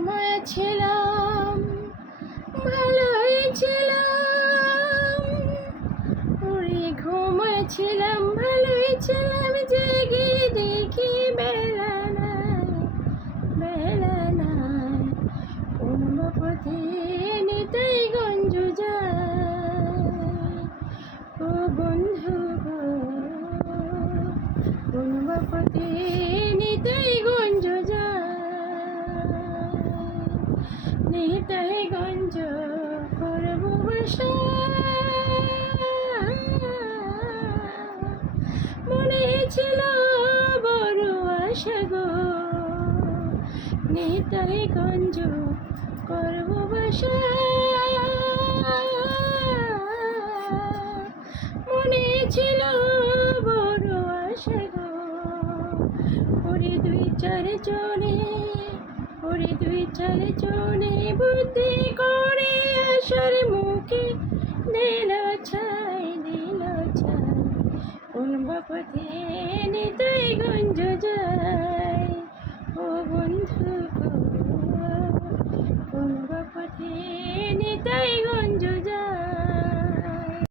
ঘুমাচ্ছিলাম, ভালোই ছিলাম, ওরে ঘুমাচ্ছিলাম, ভালোই ছিলাম, জেগে দেখি বেলা নাই, বেলা নাই। কোন পথে নিতাই গঞ্জ যায়, ও বন্ধু গো, কোন পথে নিতাই গঞ্জ যায়, নিতাই গঞ্জ করব বাসা। মনে ছিল বড় আশা গো, নিতাই গঞ্জ করব বাসা। মনে ছিল বড় আশা গো, ওরে দুই চার জনে, ওরে দুই চার জনে বুদ্ধি করে আসার মুখে দিল ছাই, দিল ছাই। কোন পথে নিতাই গঞ্জ যায়, ও বন্ধু গো, কোন পথে নিতাই